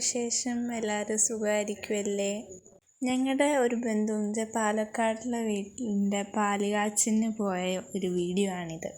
വിശേഷം? എല്ലാവരും സുഖമായിരിക്കുമല്ലേ? ഞങ്ങളുടെ ഒരു ബന്ധുവിൻ്റെ പാലക്കാടുള്ള വീട്ടിൻ്റെ പാലുകാച്ചിന് പോയ ഒരു വീഡിയോ ആണിത്.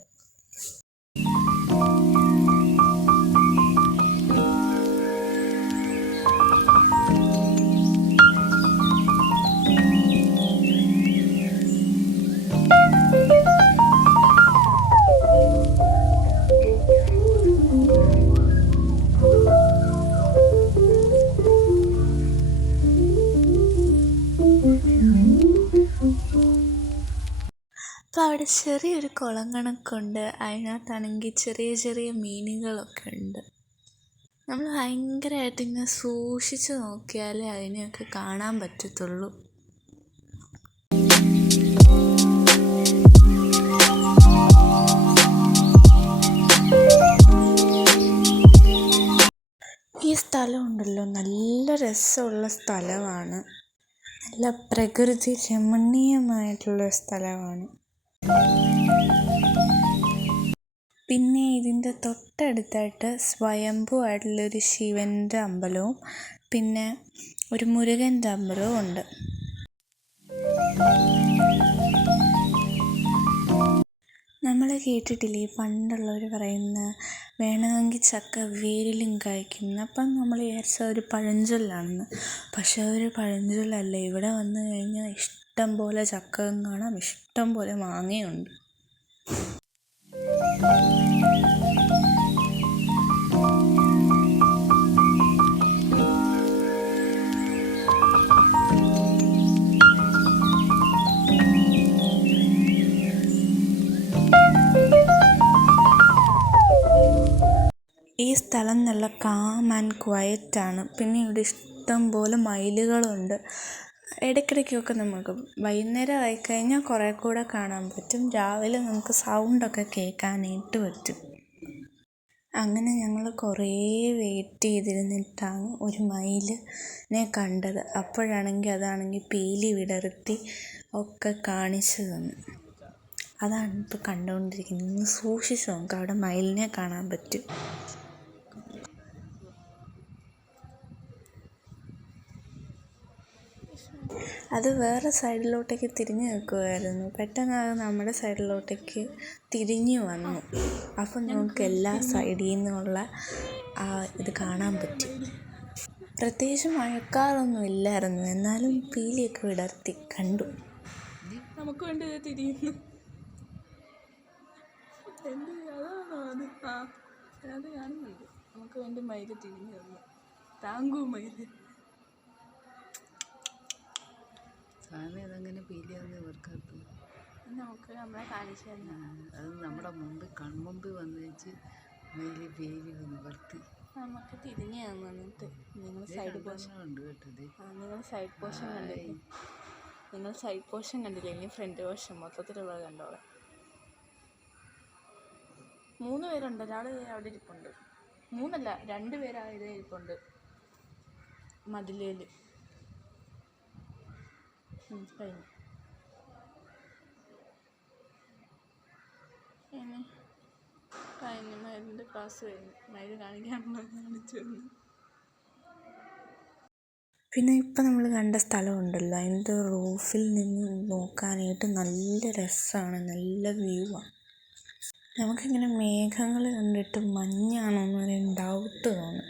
അപ്പോൾ അവിടെ ചെറിയൊരു കുളം കണക്കുണ്ട്. അതിനകത്താണെങ്കിൽ ചെറിയ ചെറിയ മീനുകളൊക്കെ ഉണ്ട്. നമ്മൾ ഭയങ്കരമായിട്ട് ഇങ്ങനെ സൂക്ഷിച്ച് നോക്കിയാലേ അതിനെയൊക്കെ കാണാൻ പറ്റത്തുള്ളൂ. ഈ സ്ഥലമുണ്ടല്ലോ, നല്ല രസമുള്ള സ്ഥലമാണ്. നല്ല പ്രകൃതി രമണീയമായിട്ടുള്ള സ്ഥലമാണ്. പിന്നെ ഇതിൻ്റെ തൊട്ടടുത്തായിട്ട് സ്വയംഭൂ ആയിട്ടുള്ളൊരു ശിവൻ്റെ അമ്പലവും പിന്നെ ഒരു മുരുകൻ്റെ അമ്പലവും ഉണ്ട്. നമ്മൾ കേട്ടിട്ടില്ലേ പണ്ടുള്ളവർ പറയുന്ന വേണമെങ്കിൽ ചക്ക വേരിലും കായ്ക്കുന്നു. അപ്പം നമ്മൾ വിചാരിച്ചത് ഒരു പഴഞ്ചൊല്ലാണെന്ന്. പക്ഷെ അതൊരു പഴഞ്ചൊല്ലല്ല. ഇവിടെ വന്നു കഴിഞ്ഞാൽ ഇഷ്ടം പോലെ ചക്കയും കാണാം, ഇഷ്ടം പോലെ മാങ്ങയുണ്ട്. ഈ സ്ഥലം നല്ല കാം ആൻഡ് ക്വയറ്റാണ്. പിന്നെ ഇവിടെ ഇഷ്ടം പോലെ മയിലുകളുണ്ട്. ഇടയ്ക്കിടയ്ക്കൊക്കെ നമുക്ക് വൈകുന്നേരം ആയിക്കഴിഞ്ഞാൽ കുറേ കൂടെ കാണാൻ പറ്റും. രാവിലെ നമുക്ക് സൗണ്ടൊക്കെ കേൾക്കാനായിട്ട് പറ്റും. അങ്ങനെ ഞങ്ങൾ കുറേ വെയിറ്റ് ചെയ്തിരുന്നിട്ടാണ് ഒരു മയിലിനെ കണ്ടത്. അതാണെങ്കിൽ പീലി വിടർത്തി ഒക്കെ കാണിച്ചു തന്നു. അതാണ് ഇപ്പോൾ കണ്ടുകൊണ്ടിരിക്കുന്നത്. ഒന്ന് സൂക്ഷിച്ച് നോക്കാം, അവിടെ മയിലിനെ കാണാൻ പറ്റും. അത് വേറെ സൈഡിലോട്ടേക്ക് തിരിഞ്ഞു നിൽക്കുമായിരുന്നു. പെട്ടെന്ന് അത് നമ്മുടെ സൈഡിലോട്ടേക്ക് തിരിഞ്ഞു വന്നു. അപ്പം നമുക്ക് എല്ലാ സൈഡിൽ നിന്നുള്ള ഇത് കാണാൻ പറ്റും. പ്രത്യേകിച്ച് മഴക്കാറൊന്നും ഇല്ലായിരുന്നു, എന്നാലും പീലിയൊക്കെ വിടർത്തി കണ്ടു. നമുക്ക് വേണ്ടി തിരിയുന്നു. അത് കാണുന്നുണ്ട്. നമുക്ക് വേണ്ടി മയില് തിരിഞ്ഞു തന്നു. താങ്കൂ മയില്. സാധനം ഇതങ്ങനെ പീലിയൊന്നും ഇവർക്കകത്ത് നമുക്ക് നമ്മളെ കാണിച്ചു തന്നെ. അത് നമ്മുടെ മുമ്പിൽ കൺമുമ്പിൽ വന്നു വെച്ച് മയില് പീലി നിവർത്തി നമുക്ക് തിരിഞ്ഞു തന്നിട്ട്. നിങ്ങൾ സൈഡ് പോർഷൻ ഉണ്ട് കേട്ടത്. നിങ്ങൾ സൈഡ് പോർഷൻ കണ്ടില്ലേ? നിങ്ങൾ സൈഡ് പോർഷൻ കണ്ടില്ലേ? ഇനി ഫ്രണ്ട് പോർഷൻ മൊത്തത്തിലുള്ള കണ്ടോളെ. 3 പേരുണ്ട്. ഒരാൾ അവിടെ ഇരിപ്പുണ്ട്. 3 അല്ല 2 പേരായത് ഇരിപ്പുണ്ട് മതിലേല്. കഴിഞ്ഞു. ഇനി കഴിഞ്ഞു. മരുന്നിൻ്റെ ക്ലാസ് കഴിഞ്ഞു. മരുന്ന് കാണിക്കാനുള്ളത് കാണിച്ചു തന്നു. പിന്നെ ഇപ്പം നമ്മൾ കണ്ട സ്ഥലമുണ്ടല്ലോ, അതിൻ്റെ റൂഫിൽ നിന്ന് നോക്കാനായിട്ട് നല്ല രസമാണ്, നല്ല വ്യൂ ആണ്. നമുക്കിങ്ങനെ മേഘങ്ങൾ കണ്ടിട്ട് മഞ്ഞാണോ എന്നൊരു ഡൗട്ട് തോന്നും.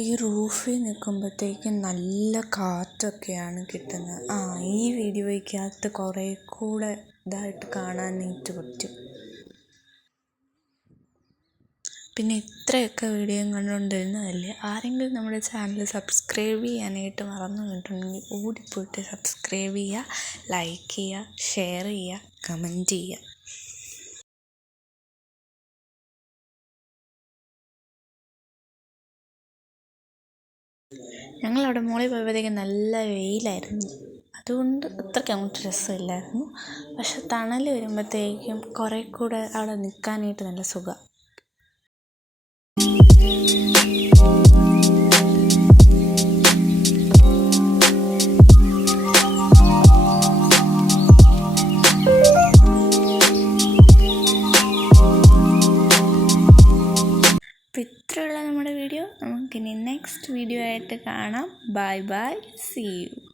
ഈ റൂഫിൽ നിൽക്കുമ്പോഴത്തേക്ക് നല്ല കാറ്റൊക്കെയാണ് കിട്ടുന്നത്. ഈ വീഡിയോയ്ക്കകത്ത് കുറേ കൂടെ ഇതായിട്ട് കാണാനായിട്ട് പറ്റും. പിന്നെ ഇത്രയൊക്കെ വീഡിയോ കണ്ടുകൊണ്ടിരുന്നതല്ലേ, ആരെങ്കിലും നമ്മുടെ ചാനൽ സബ്സ്ക്രൈബ് ചെയ്യാനായിട്ട് മറന്നു പോയിട്ടുണ്ടെങ്കിൽ ഓടിപ്പോയിട്ട് സബ്സ്ക്രൈബ് ചെയ്യുക, ലൈക്ക് ചെയ്യുക, ഷെയർ ചെയ്യുക, കമൻറ്റ് ചെയ്യുക. ഞങ്ങളവിടെ മോളിൽ പോയപ്പോഴത്തേക്കും നല്ല വെയിലായിരുന്നു. അതുകൊണ്ട് അത്രയ്ക്ക് അങ്ങോട്ട് രസമില്ലായിരുന്നു. പക്ഷെ തണൽ വരുമ്പോഴത്തേക്കും കുറേ കൂടെ അവിടെ നിൽക്കാനായിട്ട് നല്ല സുഖം. ഇത്രയുള്ള നമ്മുടെ വീഡിയോ. നമുക്കിനി നെക്സ്റ്റ് വീഡിയോ ആയിട്ട് കാണാം. Bye bye, see U.